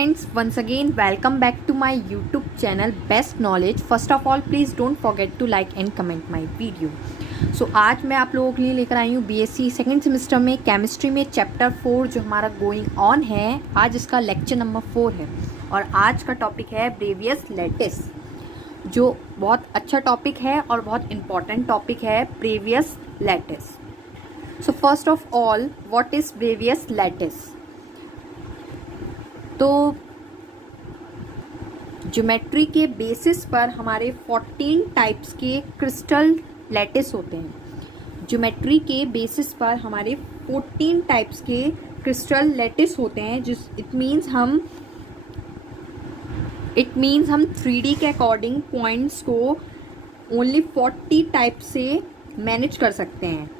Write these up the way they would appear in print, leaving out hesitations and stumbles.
friends, once again welcome back to my YouTube channel Best Knowledge. First of all, please don't forget to like and comment my video. So आज मैं आप लोगों के लिए लेकर आई हूँ BSc सेकेंड सेमेस्टर में केमिस्ट्री में चैप्टर 4 जो हमारा गोइंग ऑन है। आज इसका लेक्चर नंबर 4 है और आज का टॉपिक है ब्रेवियस लैटिस, जो बहुत अच्छा टॉपिक है और बहुत इम्पॉर्टेंट टॉपिक है Bravais lattice. So first of all, what is Bravais lattice? तो ज्योमेट्री के बेसिस पर हमारे 14 टाइप्स के क्रिस्टल लैटिस होते हैं। ज्योमेट्री के बेसिस पर हमारे 14 टाइप्स के क्रिस्टल लैटिस होते हैं, जिस इट मीन्स हम 3D के अकॉर्डिंग पॉइंट्स को ओनली 40 टाइप से मैनेज कर सकते हैं।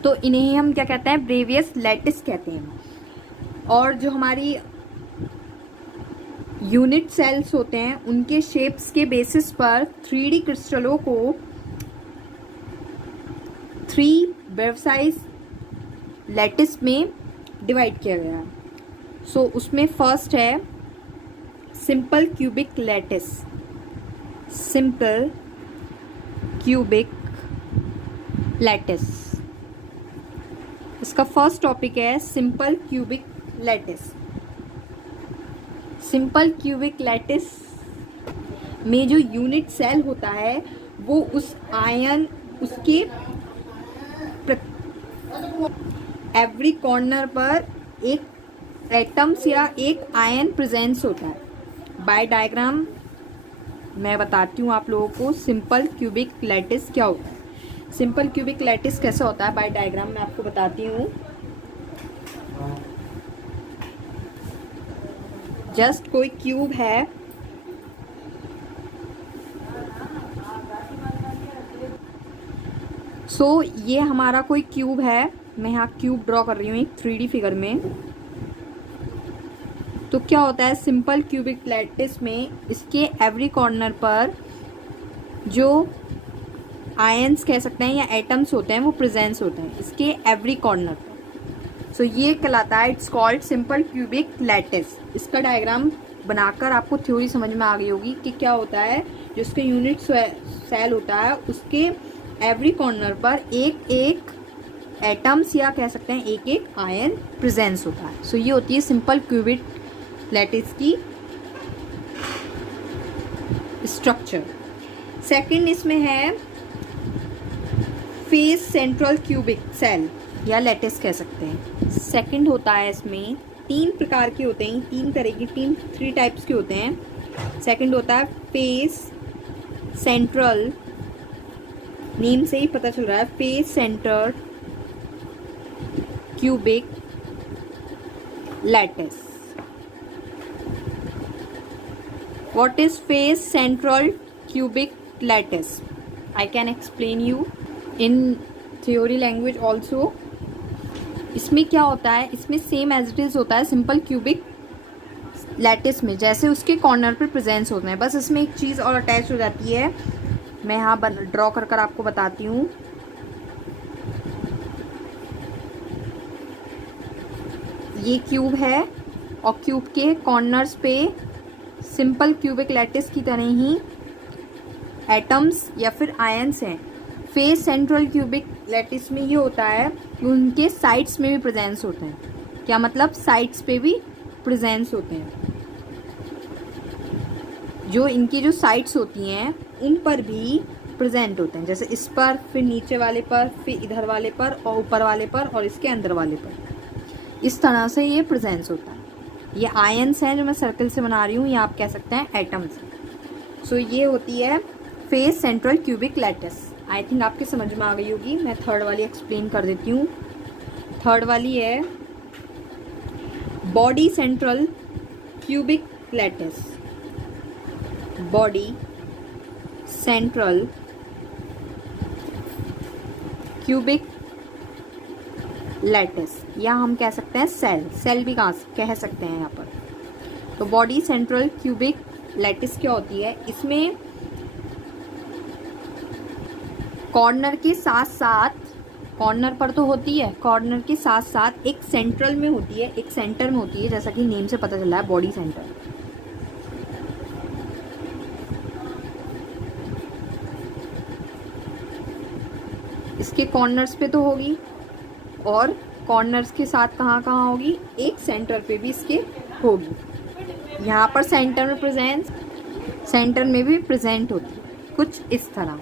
तो इन्हें हम क्या कहते हैं? ब्रेवियस लैटिस कहते हैं। और जो हमारी यूनिट सेल्स होते हैं उनके शेप्स के बेसिस पर 3D क्रिस्टलों को 3 ब्रेविसाइज लैटिस में डिवाइड किया गया है। सो उसमें फर्स्ट है simple cubic lattice. Simple cubic lattice, इसका फर्स्ट टॉपिक है simple cubic lattice. Simple cubic lattice में जो यूनिट सेल होता है वो उस आयन उसके एवरी कॉर्नर पर एक एटम्स या एक आयन प्रेजेंस होता है। बाय डायग्राम मैं बताती हूँ आप लोगों को सिंपल क्यूबिक लैटिस क्या होता है। सिंपल क्यूबिक लैटिस कैसा होता है, बाय डायग्राम मैं आपको बताती हूँ। जस्ट कोई क्यूब है, सो ये हमारा कोई क्यूब है। मैं यहाँ क्यूब ड्रॉ कर रही हूँ एक 3D फिगर में। तो क्या होता है सिंपल क्यूबिक लैटिस में, इसके एवरी कॉर्नर पर जो आयंस कह सकते हैं या एटम्स होते हैं वो प्रेजेंस होते हैं इसके एवरी कॉर्नर पर। सो ये कहलाता है, it's called simple cubic lattice. इसका डायग्राम बनाकर आपको थ्योरी समझ में आ गई होगी कि क्या होता है। जो उसके यूनिट सेल होता है उसके एवरी कॉर्नर पर एक एक एटम्स या कह सकते हैं एक एक आयन प्रेजेंस होता है। सो ये होती है सिंपल क्यूबिक लैटिस की स्ट्रक्चर। सेकंड इसमें है फेस सेंट्रल क्यूबिक सेल या लैटिस कह सकते हैं। सेकंड होता है, इसमें 3 प्रकार के होते हैं, 3 तरह की 3 टाइप्स के होते हैं। सेकंड होता है फेस सेंट्रल, नेम से ही पता चल रहा है, face centre cubic lattice. What is face central cubic lattice? I can explain you in theory language also. इसमें क्या होता है, इसमें सेम एज इट इज होता है सिंपल क्यूबिक लैटिस में, जैसे उसके कॉर्नर पे प्रेजेंस होते हैं। बस इसमें एक चीज़ और अटैच हो जाती है, मैं यहाँ ड्रॉ कर आपको बताती हूँ। ये क्यूब है और क्यूब के कॉर्नर्स पे सिंपल क्यूबिक लैटिस की तरह ही एटम्स या फिर आयंस हैं। फेस सेंट्रल क्यूबिक लैटिस में ये होता है कि उनके साइड्स में भी प्रेजेंस होते हैं। क्या मतलब? साइड्स पे भी प्रेजेंस होते हैं। जो इनकी जो साइड्स होती हैं उन पर भी प्रेजेंट होते हैं, जैसे इस पर, फिर नीचे वाले पर, फिर इधर वाले पर और ऊपर वाले पर और इसके अंदर वाले पर। इस तरह से ये प्रेजेंस होता है। ये आयंस हैं जो मैं सर्कल से बना रही हूँ, या आप कह सकते हैं एटम्स। सो ये होती है face central cubic lattice. I think आपके समझ में आ गई होगी। मैं थर्ड वाली एक्सप्लेन कर देती हूँ। थर्ड वाली है body central cubic lattice. Body central cubic lattice, या हम कह सकते हैं सेल भी कह सकते हैं यहाँ पर। तो बॉडी सेंट्रल क्यूबिक लैटिस क्या होती है? इसमें कॉर्नर के साथ साथ कॉर्नर पर तो होती है, कॉर्नर के साथ साथ एक सेंट्रल में होती है, एक सेंटर में होती है, जैसा कि नेम से पता चल रहा है बॉडी सेंटर। इसके कॉर्नर्स पे तो होगी और कॉर्नर्स के साथ कहाँ कहाँ होगी, एक सेंटर पे भी इसके होगी। यहाँ पर सेंटर में प्रेजेंस, सेंटर में भी प्रेजेंट होती है, कुछ इस तरह।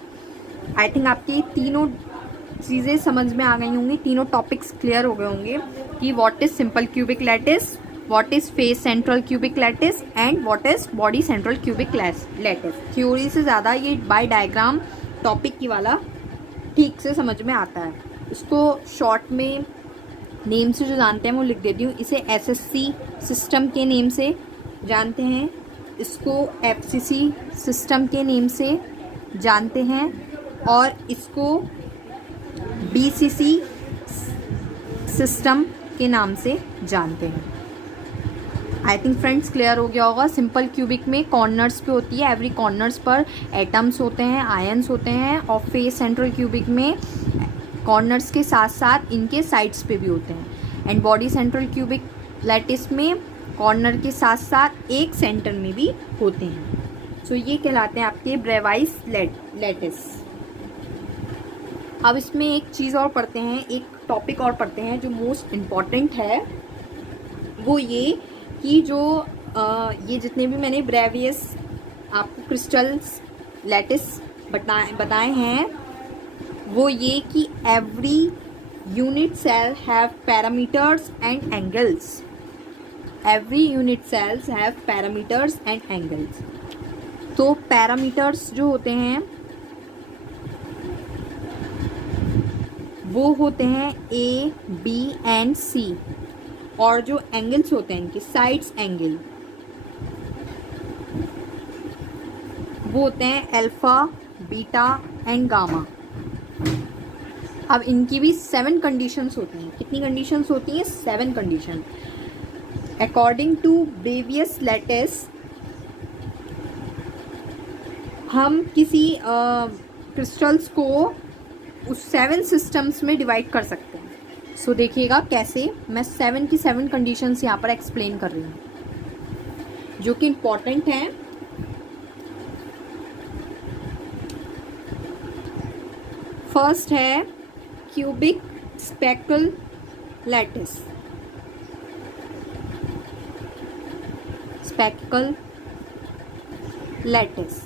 आई थिंक आपकी तीनों चीज़ें समझ में आ गई होंगी, तीनों टॉपिक्स क्लियर हो गए होंगे कि what is simple cubic lattice, what is face central cubic lattice and what is body central cubic lattice. Theory से ज़्यादा ये बाय डायग्राम टॉपिक की वाला ठीक से समझ में आता है। इसको शॉर्ट में नेम से जो जानते हैं वो लिख देती हूँ। इसे एसएससी सिस्टम के नेम से जानते हैं, इसको एफसीसी सिस्टम के नेम से जानते हैं और इसको बीसीसी सिस्टम के नाम से जानते हैं। आई थिंक फ्रेंड्स क्लियर हो गया होगा। सिंपल क्यूबिक में कॉर्नर्स पे होती है, एवरी कॉर्नर्स पर एटम्स होते हैं, आयंस होते हैं, और फेस सेंट्रल क्यूबिक में कॉर्नर्स के साथ साथ इनके साइड्स पे भी होते हैं। And body central cubic lattice में कॉर्नर के साथ साथ एक सेंटर में भी होते हैं। सो ये कहलाते हैं आपके ब्रेवाइस लैटिस। अब इसमें एक चीज़ और पढ़ते हैं, एक टॉपिक और पढ़ते हैं जो मोस्ट इम्पॉर्टेंट है, वो ये कि जो ये जितने भी मैंने ब्रेवियस आपको क्रिस्टल्स लैटिस बताए हैं, वो ये कि every unit cell have parameters and angles. Every unit cells have parameters and angles. तो पैरामीटर्स जो होते हैं वो होते हैं ए, बी एंड सी, और जो एंगल्स होते हैं इनके साइड्स एंगल वो होते हैं अल्फा, बीटा एंड गामा। अब इनकी भी 7 कंडीशंस होती हैं। कितनी कंडीशंस होती हैं? 7 condition. According to Bravais lattice हम किसी क्रिस्टल्स को उस 7 सिस्टम्स में डिवाइड कर सकते हैं। सो देखिएगा कैसे मैं 7 की 7 कंडीशंस यहाँ पर एक्सप्लेन कर रही हूँ जो कि इम्पॉर्टेंट हैं। फर्स्ट है cubic special lattice. Special lattice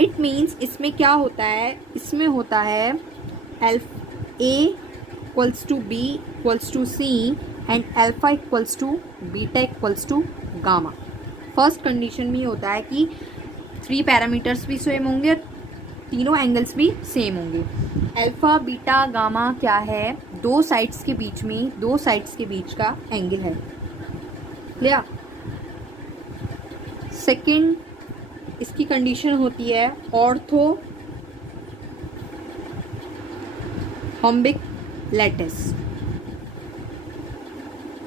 it means इसमें क्या होता है, इसमें होता है A equals to B equals to C and alpha equals to beta equals to gamma. First condition में होता है कि 3 पैरामीटर्स भी सेम होंगे, तीनों एंगल्स भी सेम होंगे। अल्फा, बीटा, गामा क्या है? 2 साइड्स के बीच में, 2 साइड्स के बीच का एंगल है। क्लियर? सेकंड इसकी कंडीशन होती है ऑर्थो होम्बिक लैटिस।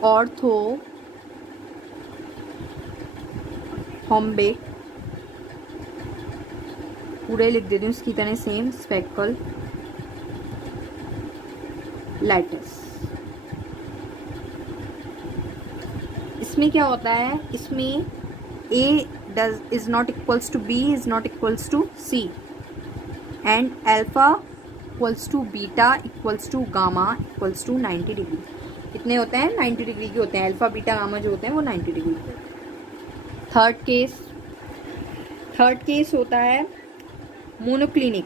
ऑर्थो होम्बिक पूरे लिख देती हूँ इसकी तरह सेम, स्पेकल लैटिस। इसमें क्या होता है? इसमें A is not equals to B is not equals to C and alpha equals to beta equals to gamma equals to 90 degree. कितने होते हैं? 90 डिग्री के होते हैं। अल्फा, बीटा, गामा जो होते हैं वो 90 डिग्री के होते हैं। थर्ड केस होता है मोनोक्लिनिक।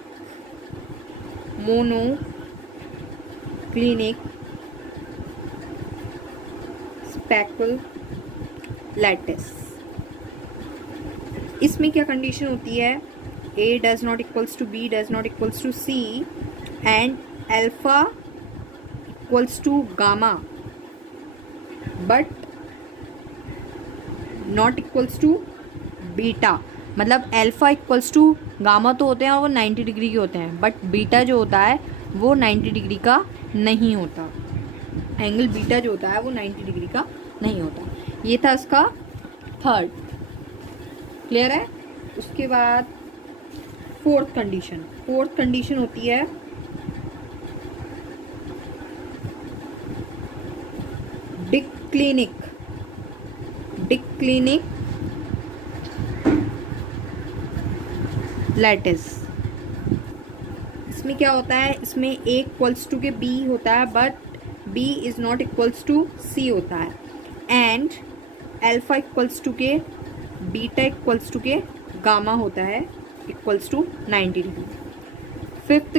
Speckle lattice. इसमें क्या कंडीशन होती है? A does not equals to B does not equals to C and alpha equals to gamma but not equals to beta। मतलब अल्फा इक्वल्स टू गामा तो होते हैं और वो 90 डिग्री के होते हैं, बट बीटा जो होता है वो 90 डिग्री का नहीं होता। एंगल बीटा जो होता है वो 90 डिग्री का नहीं होता। ये था इसका थर्ड। क्लियर है? उसके बाद फोर्थ कंडीशन होती है डिक्लिनिक लैटिस। इसमें क्या होता है, इसमें A इक्वल्स टू के B होता है, but B is not equals to C होता है, एंड अल्फा इक्वल्स टू के बीटा इक्वल्स टू के गामा होता है equals to 90 degree. Fifth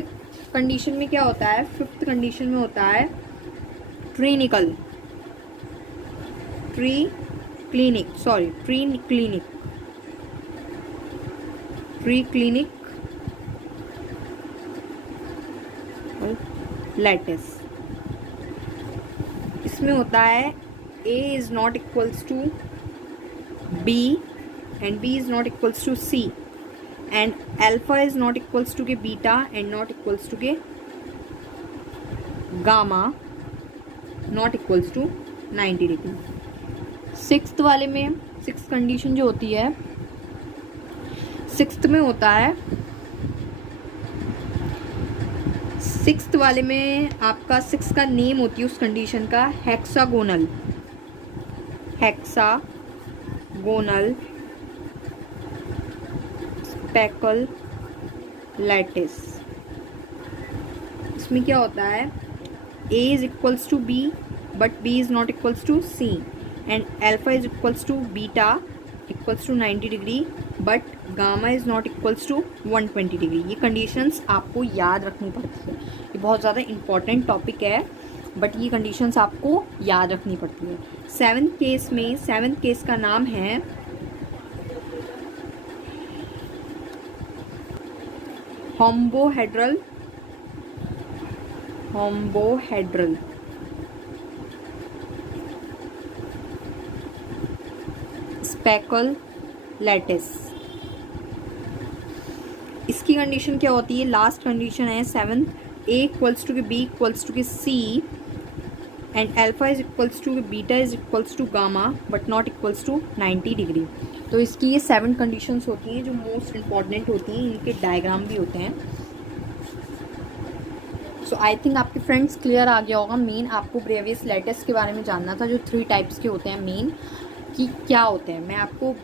condition में क्या होता है, फिफ्थ कंडीशन में होता है ट्रीक्लिनिक लैटिस। इसमें होता है A is not equals to B and B is not equals to C and alpha is not equals to के beta and not equals to के gamma not equals to 90 degree. Sixth वाले में sixth condition जो होती है, sixth में होता है, सिक्स्थ वाले में आपका सिक्स का नेम होती है उस कंडीशन का हेक्सागोनल स्पेकल लैटिस। इसमें क्या होता है, A is equals to B but B is not equals to C and alpha is equals to beta equals to 90 degree but gamma is not equals to 120 degree. ये conditions आपको याद रखनी पड़ती है, ये बहुत ज़्यादा इंपॉर्टेंट टॉपिक है, बट ये कंडीशंस आपको याद रखनी पड़ती है। सेवन्थ केस का नाम है होम्बोहेड्रल स्पेकल लैटिस। इसकी कंडीशन क्या होती है, लास्ट कंडीशन है सेवन्थ, A इक्वल्स टू के B इक्वल्स टू के C and alpha is equals to beta is equals to gamma but not equals to 90 degree. तो इसकी ये 7 कंडीशंस होती हैं जो मोस्ट इम्पॉर्टेंट होती हैं, इनके डायग्राम भी होते हैं। सो आई थिंक आपके फ्रेंड्स क्लियर आ गया होगा। मेन आपको ब्रेवियस लैटिस के बारे में जानना था, जो 3 टाइप्स के होते हैं मेन, कि क्या होते हैं। मैं आपको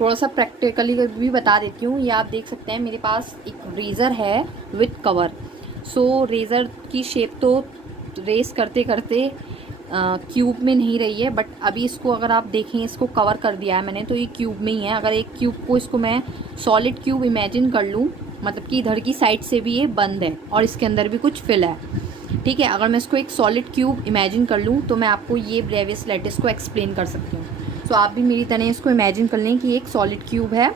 थोड़ा सा प्रैक्टिकली भी बता देती हूँ। ये आप देख सकते हैं मेरे पास एक रेज़र है विथ कवर। सो रेज़र की शेप तो रेस करते करते क्यूब में नहीं रही है, बट अभी इसको अगर आप देखें, इसको कवर कर दिया है मैंने, तो ये क्यूब में ही है। अगर एक क्यूब को, इसको मैं सॉलिड क्यूब इमेजिन कर लूँ, मतलब कि इधर की साइड से भी ये बंद है और इसके अंदर भी कुछ फिल है, ठीक है। अगर मैं इसको एक सॉलिड क्यूब इमेजिन कर लूँ तो मैं आपको ये ब्रेवियस लैटिस को एक्सप्लेन कर सकती हूँ। सो आप भी मेरी तरह इसको इमेजिन कर लें कि एक सॉलिड क्यूब है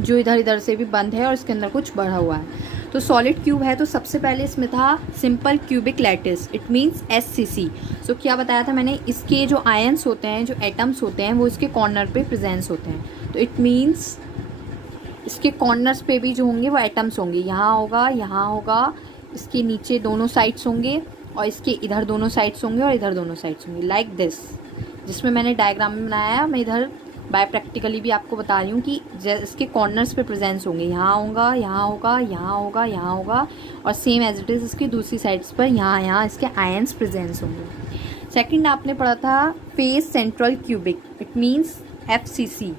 जो इधर से भी बंद है और इसके अंदर कुछ बढ़ा हुआ है। तो सॉलिड क्यूब है, तो सबसे पहले इसमें था simple cubic lattice, it means SCC। सो क्या बताया था मैंने, इसके जो आयंस होते हैं, जो एटम्स होते हैं, वो इसके कॉर्नर पे प्रेजेंस होते हैं। तो इट मीन्स इसके कॉर्नर्स पे भी जो होंगे वो एटम्स होंगे, यहाँ होगा, इसके नीचे दोनों साइड्स होंगे और इसके इधर दोनों साइड्स होंगे और इधर दोनों साइड्स होंगे, लाइक दिस, जिसमें मैंने डायग्राम में बनाया है। मैं इधर बाय प्रैक्टिकली भी आपको बता रही हूँ कि इसके कॉर्नर्स पे प्रेजेंस होंगे, यहाँ होगा और सेम एज इट इज़ इसकी दूसरी साइड्स पर यहाँ इसके आयंस प्रेजेंस होंगे। सेकंड आपने पढ़ा था face central cubic, it means FCC।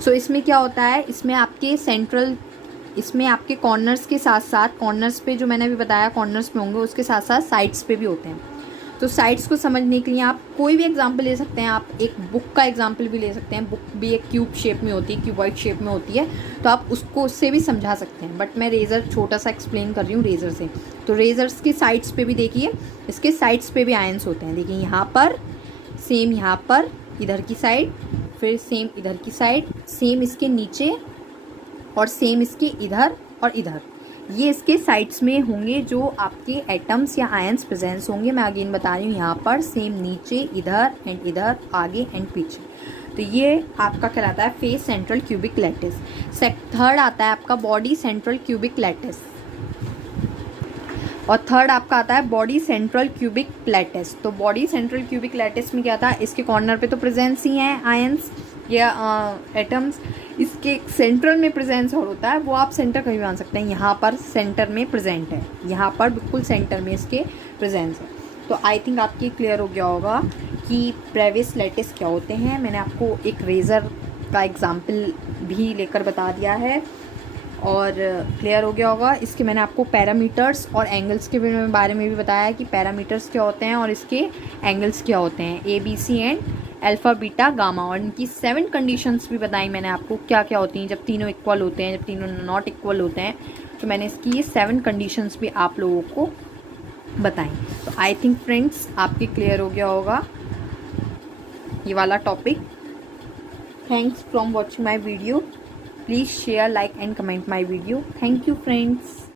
सो इसमें क्या होता है, इसमें आपके कॉर्नर्स के साथ साथ, कॉर्नर्स पे जो मैंने अभी बताया कॉर्नर्स पे होंगे, उसके साथ साथ साइड्स पे भी होते हैं। तो साइड्स को समझने के लिए आप कोई भी एग्जांपल ले सकते हैं। आप एक बुक का एग्जांपल भी ले सकते हैं। बुक भी एक क्यूब शेप में होती है, क्यूबॉइड शेप में होती है, तो आप उसको उससे भी समझा सकते हैं। बट मैं रेज़र छोटा सा एक्सप्लेन कर रही हूँ रेज़र से। तो रेज़र्स के साइड्स पे भी देखिए, इसके साइड्स पे भी आयंस होते हैं। देखिए यहाँ पर, सेम यहाँ पर इधर की साइड, फिर सेम इधर की साइड, सेम इसके नीचे और सेम इसके इधर और इधर, ये इसके साइड्स में होंगे जो आपके एटम्स या आयंस प्रेजेंस होंगे। मैं अगेन बता रही हूँ, यहाँ पर सेम नीचे, इधर एंड इधर, आगे एंड पीछे। तो ये आपका कहलाता है face central cubic lattice. Third आता है आपका बॉडी सेंट्रल क्यूबिक लैटिस, और थर्ड आपका आता है बॉडी सेंट्रल क्यूबिक लैटिस। तो बॉडी सेंट्रल क्यूबिक लैटिस में क्या था, इसके कॉर्नर पे तो प्रेजेंस ही हैं आयंस या एटम्स, इसके सेंट्रल में प्रेजेंस और होता है, वो आप सेंटर कहीं मान सकते हैं। यहाँ पर सेंटर में प्रेजेंट है, यहाँ पर बिल्कुल सेंटर में इसके प्रेजेंस है। तो आई थिंक आपके क्लियर हो गया होगा कि ब्रेविस लैटिस क्या होते हैं। मैंने आपको एक रेज़र का एग्जाम्पल भी लेकर बता दिया है और क्लियर हो गया होगा। इसके मैंने आपको पैरामीटर्स और एंगल्स के बारे में भी बताया है कि पैरामीटर्स क्या होते हैं और इसके एंगल्स क्या होते हैं, ABC and alpha beta gamma, और इनकी 7 कंडीशंस भी बताई मैंने आपको क्या क्या होती हैं जब तीनों इक्वल होते हैं, जब तीनों नॉट इक्वल होते हैं। तो मैंने इसकी ये 7 कंडीशंस भी आप लोगों को बताएं। तो आई थिंक फ्रेंड्स आपके क्लियर हो गया होगा ये वाला topic. Thanks from watching my video. Please share, like and comment my video. Thank you friends.